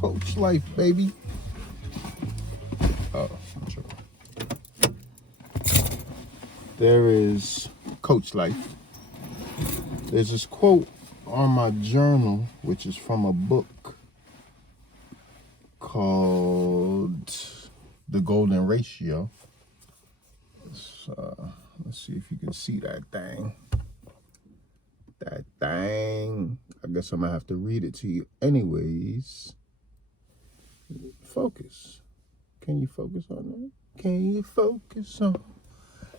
Coachlife, baby. Oh, sure. There is Coachlife. There's this quote on my journal, which is from a book called The Golden Ratio. Let's see if you can see that thing. That thing. I guess I'm gonna have to read it to you anyways. Focus. Can you focus on that? Can you focus on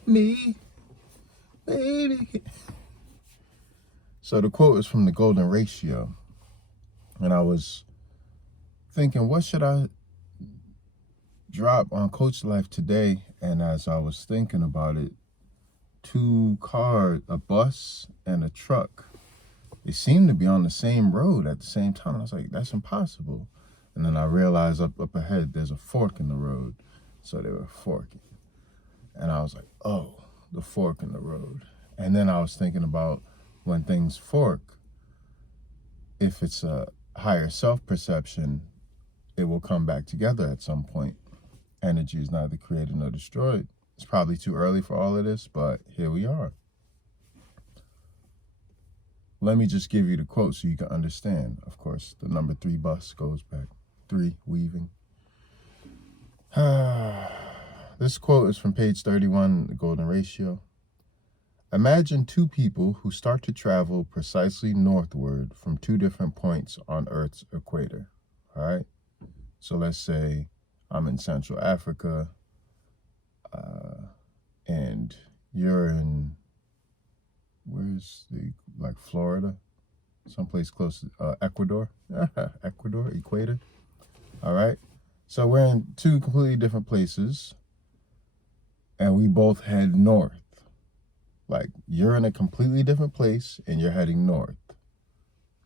me, baby? So the quote is from The Golden Ratio. And I was thinking, what should I drop on Coachlife today? And as I was thinking about it, two cars, a bus and a truck, they seemed to be on the same road at the same time. I was like, that's impossible. And then I realized up ahead, there's a fork in the road. So they were forking. And I was like, oh, the fork in the road. And then I was thinking about when things fork, if it's a higher self-perception, it will come back together at some point. Energy is neither created nor destroyed. It's probably too early for all of this, but here we are. Let me just give you the quote so you can understand. Of course, the number 3 bus goes back. 3, weaving. This quote is from page 31, The Golden Ratio. Imagine two people who start to travel precisely northward from two different points on Earth's equator. All right? So let's say I'm in Central Africa, and you're in, where's Florida? Someplace close to Ecuador. Ecuador, equator. All right? So we're in two completely different places, and we both head north. Like, you're in a completely different place, and you're heading north.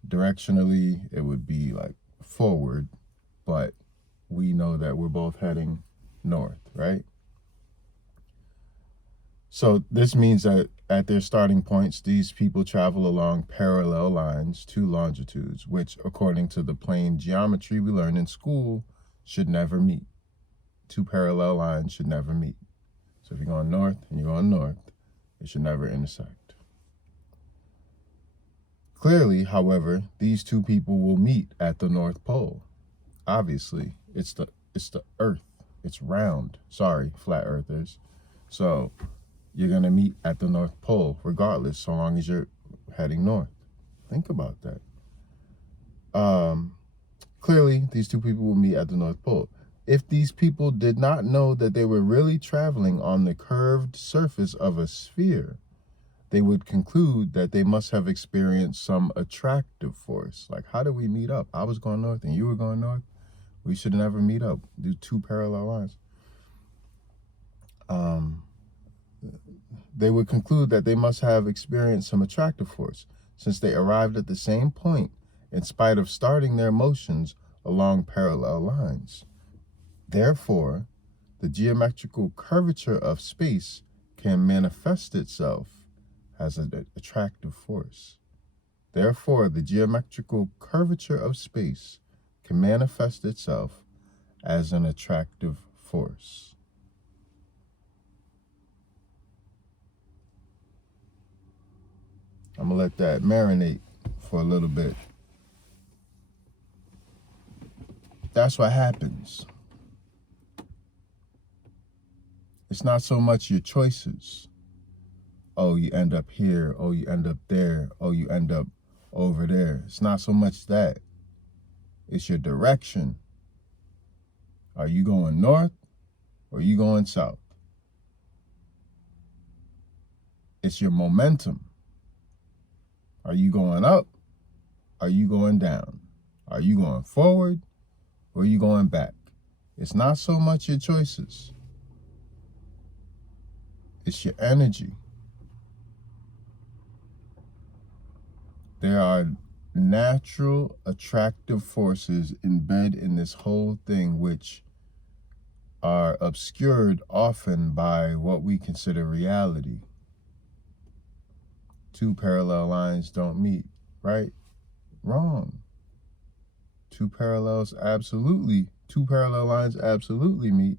Directionally, it would be like forward, but we know that we're both heading north, right? So this means that at their starting points, these people travel along parallel lines, two longitudes, which, according to the plane geometry we learned in school, should never meet. Two parallel lines should never meet. So if you're going north and you're going north, it should never intersect. Clearly, however, these two people will meet at the North Pole. Obviously, it's the Earth. It's round. Sorry, flat earthers. So you're going to meet at the North Pole regardless, so long as you're heading north. Think about that. Clearly, these two people will meet at the North Pole. If these people did not know that they were really traveling on the curved surface of a sphere, they would conclude that they must have experienced some attractive force. Like, how did we meet up? I was going north and you were going north. We should never meet up. Do two parallel lines. They would conclude that they must have experienced some attractive force, since they arrived at the same point in spite of starting their motions along parallel lines. Therefore, the geometrical curvature of space can manifest itself as an attractive force. Therefore, the geometrical curvature of space can manifest itself as an attractive force. I'm going to let that marinate for a little bit. That's what happens. It's not so much your choices. Oh, you end up here. Oh, you end up there. Oh, you end up over there. It's not so much that. It's your direction. Are you going north or are you going south? It's your momentum. Are you going up? Are you going down? Are you going forward or are you going back? It's not so much your choices. It's your energy. There are natural attractive forces embedded in this whole thing, which are obscured often by what we consider reality. Two parallel lines don't meet, right? Wrong. Two parallel lines absolutely meet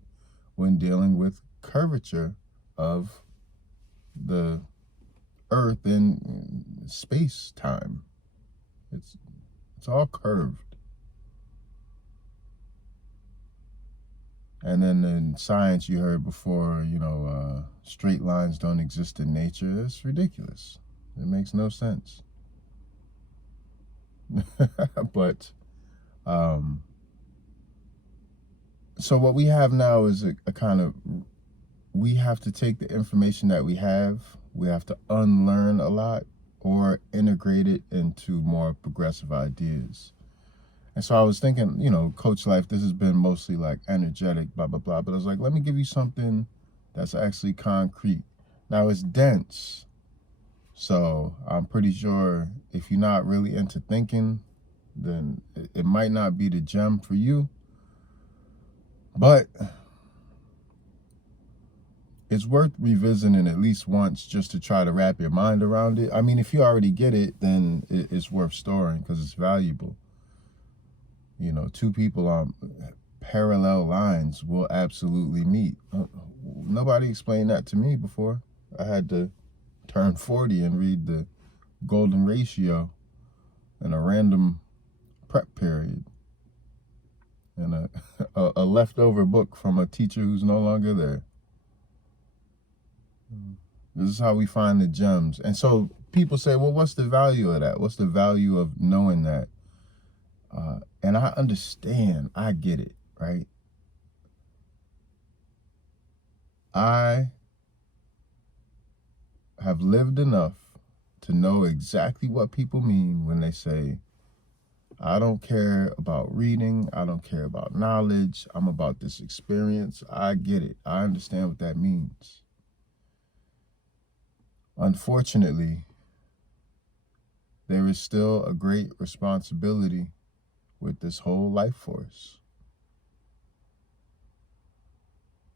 when dealing with curvature of the earth in space time. It's all curved. And then in science, you heard before, straight lines don't exist in nature. It's ridiculous. It makes no sense. But so what we have now is a kind of, we have to take the information that we have to unlearn a lot or integrate it into more progressive ideas. And so I was thinking, Coachlife, this has been mostly like energetic, blah, blah, blah. But I was like, let me give you something that's actually concrete. Now it's dense. So I'm pretty sure if you're not really into thinking, then it might not be the gem for you. But it's worth revisiting at least once just to try to wrap your mind around it. I mean, if you already get it, then it's worth storing because it's valuable. Two people on parallel lines will absolutely meet. Nobody explained that to me before. I had to turn 40 and read the golden ratio in a random prep period and a leftover book from a teacher who's no longer there. This is how we find the gems. And so people say, well, what's the value of that? What's the value of knowing that? And I understand, I get it, right? I have lived enough to know exactly what people mean when they say, I don't care about reading, I don't care about knowledge, I'm about this experience. I get it. I understand what that means. Unfortunately, there is still a great responsibility with this whole life force.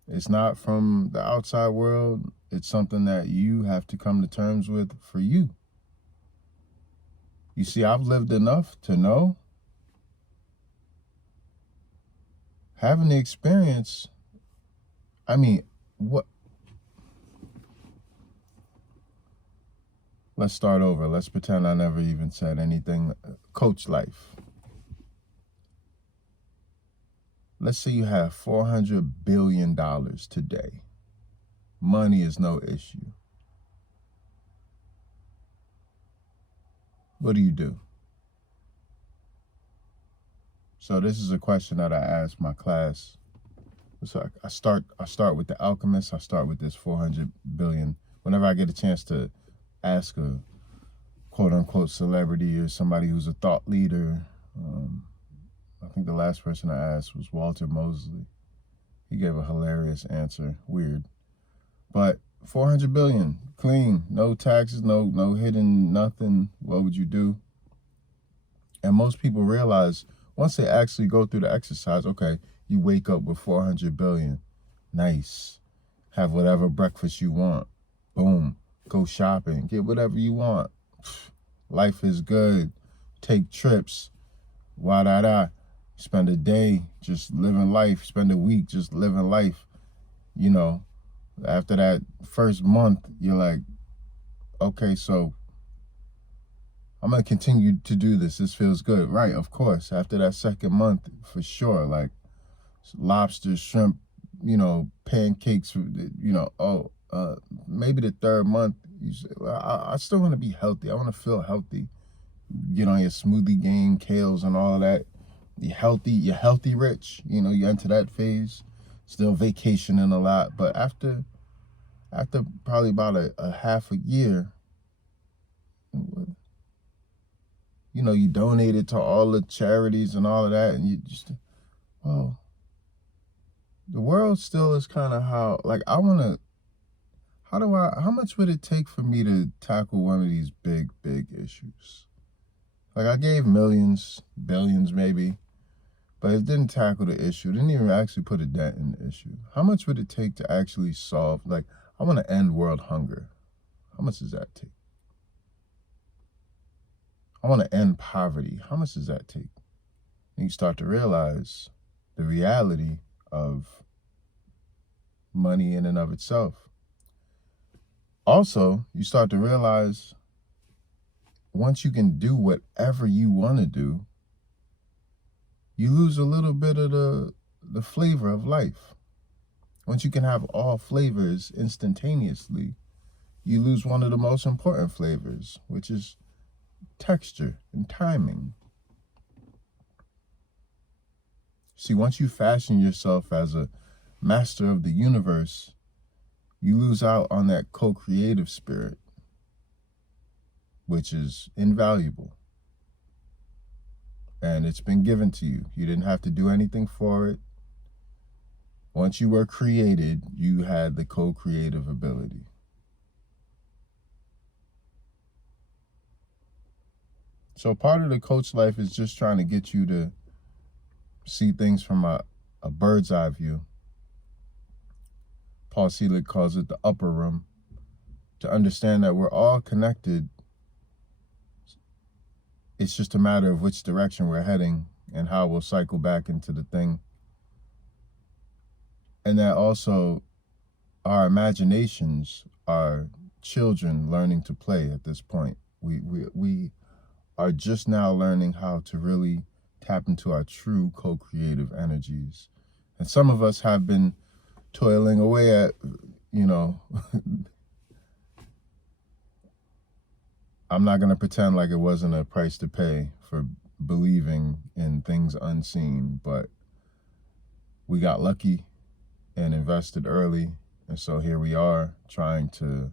It's not from the outside world. It's something that you have to come to terms with for you. You see, I've lived enough to know, having the experience, let's start over. Let's pretend I never even said anything. Coachlife. Let's say you have $400 billion today. Money is no issue. What do you do? So this is a question that I ask my class. So I start with the alchemist. I start with this 400 billion. Whenever I get a chance to ask a quote unquote celebrity or somebody who's a thought leader, I think the last person I asked was Walter Mosley. He gave a hilarious answer. Weird. But 400 billion, clean, no taxes, no hidden nothing. What would you do? And most people realize once they actually go through the exercise, okay, you wake up with 400 billion. Nice. Have whatever breakfast you want. Boom. Go shopping. Get whatever you want. Life is good. Take trips. Wah-da-da. Spend a day just living life. Spend a week just living life. After that first month, you're like, okay, so I'm going to continue to do this. This feels good. Right, of course. After that second month, for sure, like lobster, shrimp, pancakes, maybe the third month, you say, well, I still want to be healthy. I want to feel healthy. Get on your smoothie game, kales and all of that. You're healthy rich. You enter that phase. Still vacationing a lot. But after probably about a half a year, you donated to all the charities and all of that, and you just, well, the world still is kind of how much would it take for me to tackle one of these big issues? Like, I gave millions, billions maybe, but it didn't tackle the issue. It didn't even actually put a dent in the issue. How much would it take to actually solve, I want to end world hunger. How much does that take? I want to end poverty. How much does that take? And you start to realize the reality of money in and of itself. Also, you start to realize once you can do whatever you want to do, you lose a little bit of the flavor of life. Once you can have all flavors instantaneously, you lose one of the most important flavors, which is texture and timing. See, once you fashion yourself as a master of the universe, you lose out on that co-creative spirit, which is invaluable. And it's been given to you. You didn't have to do anything for it. Once you were created, you had the co-creative ability. So part of the coach life is just trying to get you to see things from a bird's eye view. Paul Selig calls it the upper room. To understand that we're all connected. It's just a matter of which direction we're heading and how we'll cycle back into the thing. And that also our imaginations are children learning to play at this point. We are just now learning how to really tap into our true co-creative energies. And some of us have been toiling away at, I'm not going to pretend like it wasn't a price to pay for believing in things unseen, but we got lucky and invested early. And so here we are trying to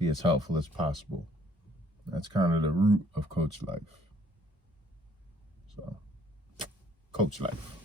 be as helpful as possible. That's kind of the root of Coach Life. So, Coach Life.